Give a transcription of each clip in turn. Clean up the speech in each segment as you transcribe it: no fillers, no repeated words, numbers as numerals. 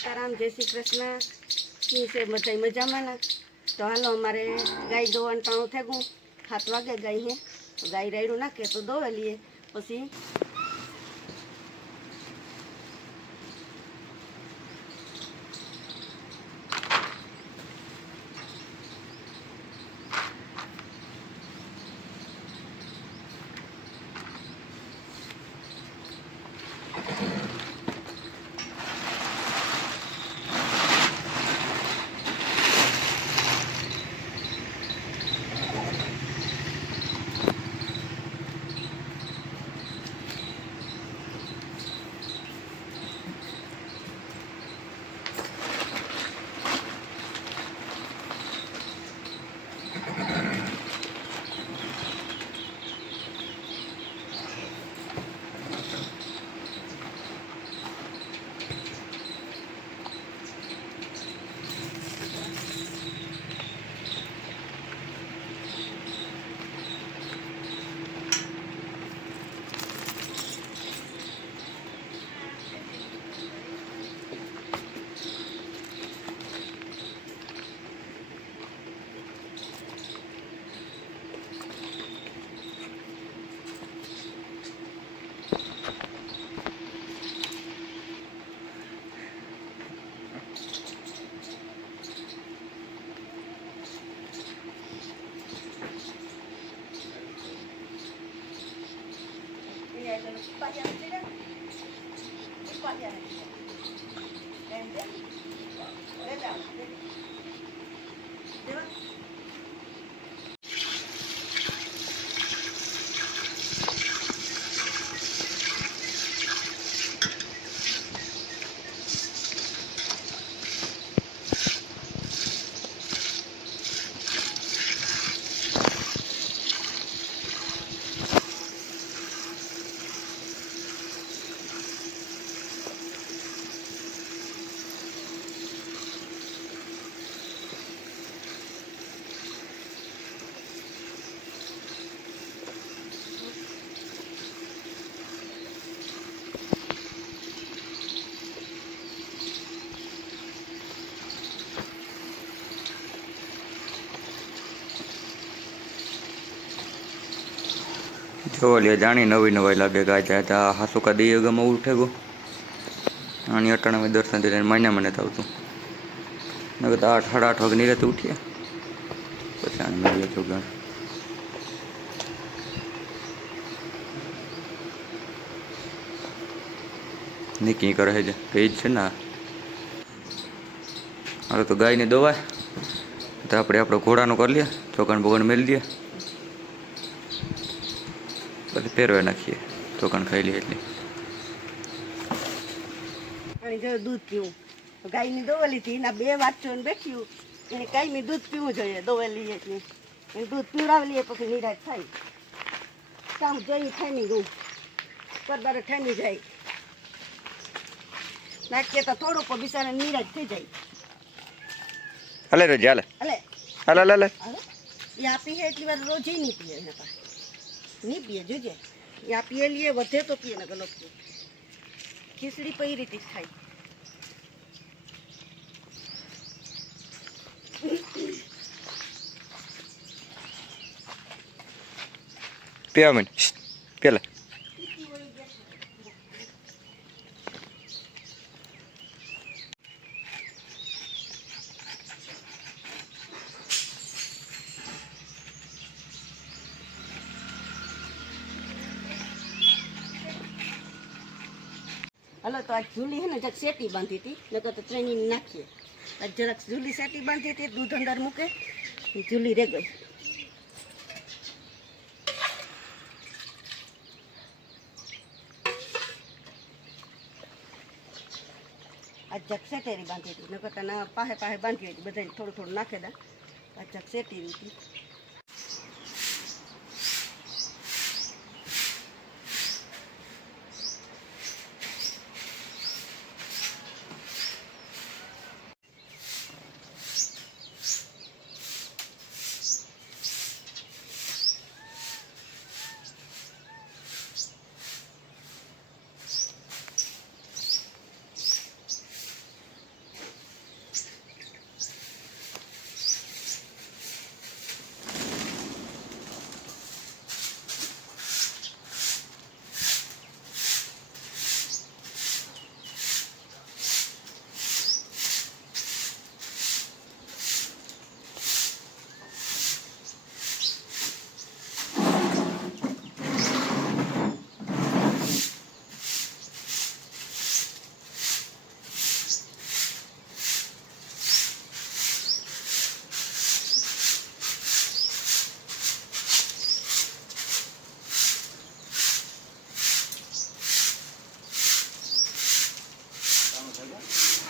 સીતારામ, જય શ્રી કૃષ્ણ. ની છે બધા મજામાં ને? તો હાલો અમારે ગાય દોવાનું ટાણું થઈ ગયું. 7 વાગે ગાય હે તો ગાય રાયડું નાખે તો દોવે લઈએ પછી જો લે જાણી નવી નવાઈ લાગે ગાય ત્યાં હાસુ કા દઈએ ગમે ઉઠે ગો આની અટાણા મેં દર્શન દઈને મને થતું નકર તો 8 સાડા 8 વાગે નિરાતે ઉઠીએ પછી આને મળીએ છો ગાણ નીકી કરે છે ભેજ છે ને હવે તો ગાયને દવાય તો આપણે આપણો ઘોડાનો કરી લઈએ ચોકણ બોગણ મેળી દઈએ પછી પહેરવા નાખીએ ચોકણ ખાઈ લઈએ એટલે દૂધ પીવું ગાયની દોવેલી હતી એના 2 વાટકો બેઠ્યું એને કાયમી દૂધ પીવું જોઈએ દોવેલી એટલે એને દૂધ પીવડાવી લઈએ પછી નિરાશ થાય કામ જોઈ ઠામી ગયું પરબારે ઠામી જાય નાખીએ તો થોડુંક બિચારા નિરાશ થઈ જાય હાલે રોજ હાલે હાલે હાલે એ આપી છે એટલી વાર રોજ નહીં પીએ નહીં પીએ જોજે એ આપીએ લઈએ વધે તો પીએ ને ગલો પીએ ખીચડી પઈ રીતે થાય પીવા મને પેલા હલો તો આ ઝૂલી હે ને જરાક સેટી બાંધી હતી નકર તો ટ્રેનિંગ નાખીએ આ જરાક ઝૂલી સેટી બાંધી હતી દૂધ અંદર મૂકે ઝૂલી રે ગઈ આ જરાક સેટેરી બાંધી હતી નકર તો ના પાહે પાહે બાંધી હતી બધાને થોડું થોડું નાખે દા આ જરાક સેટેરી હતી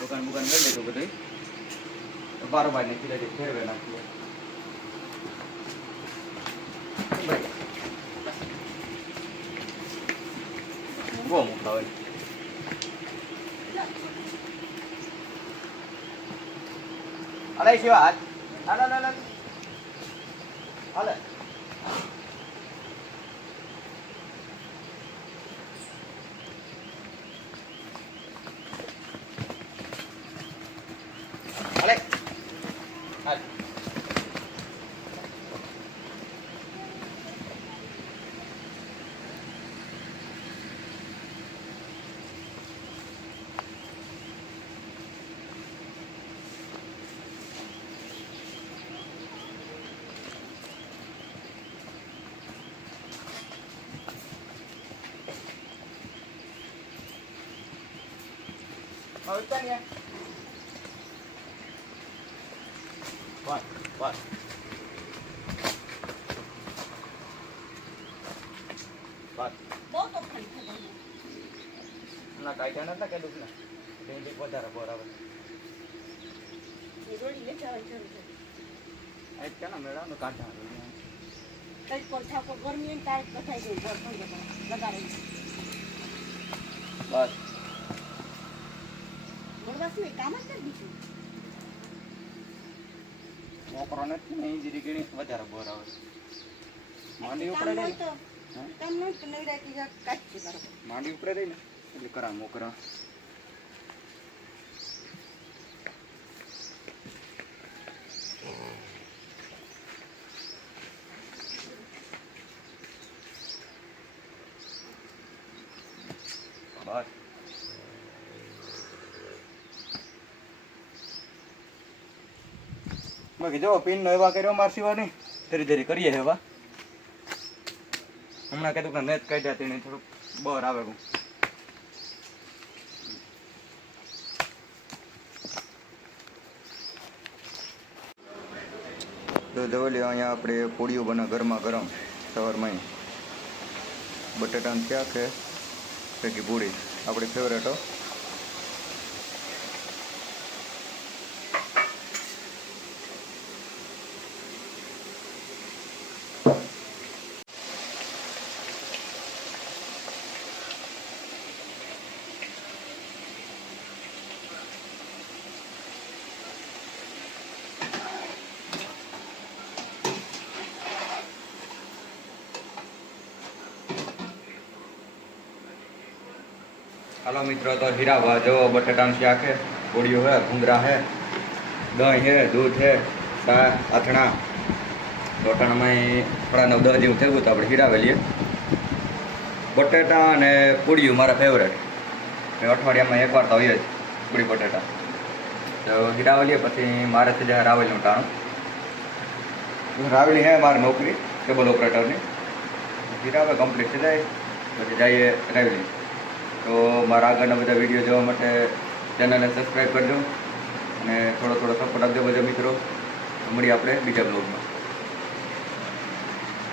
દુકાન બુકાન કરી લીધું બધું બારોબાર ને ખીલાથી ફેરવે નાખીએ બહુ મોટા હોય અરે શિવા હાથ હાલ હાલ હાલ હાલ હાલે હાલ Mau ikan ya? What? What? What? બહુ તોફાન થતું. ના કાઢ્યા નતા કે દુઃખ ના ભેંડી વધારે બરાબર એ રોડી વેચાવાની જરૂર છે. આજ કેના મેળા નો કાઢા કઈ પર ઠાકોર ગરમી ને તારીખ બતાવી દે ઘર પર લગાડી બસ બળવાસ ને કામ જ કરી દીધું. મોકરો નથી ને ઇન્જરી ગણી વધારે બરાબર માંડી કામ ઉપડે હોય રહી તો કામ નહીં તો નહીં રાખી જા કાઢશે બરાબર. માંડી ઉપડે રહી ને એટલે કરા મોકરા બસ બાકી જો પિન નો એવા કર્યો માર સિવાની ધીરે ધીરે કરીએ એવા હમણાં કીધું કે નેટ કાઢ્યા તેને થોડુંક બહાર આવે તો જવલી અહીંયા આપણે પૂડીઓ બને ગરમા ગરમ સવારમાં બટાટાનું શાક છે ભેગી પૂડી આપણી ફેવરેટ હો हेलो मित्रों तो हीरा जो बटाटा शाक है पूड़ियों है भूंगरा है दही है दूध है सा अथड़ा टोटल में थोड़ा 9-10 जेव थे तो आप हीरावे लिए बटाटा ने पूड़ियों मारा फेवरेट अठवाडिया में एक बार तो है पूड़ी बटाटा तो हीरावे लिए पी मारे से जाए रावेली टाणું रावेली है मारी नौकरी केबल ऑपरेटर ने हीरावे कम्प्लीट थी जाए पी जाइए रावेली तो मारा आगळना बधा विडियो जोवा माटे चेनलने सब्सक्राइब करजो અને થોડો થોડો સપોર્ટ આપજો બધા મિત્રો મળીએ આપણે બીજા બ્લોગમાં.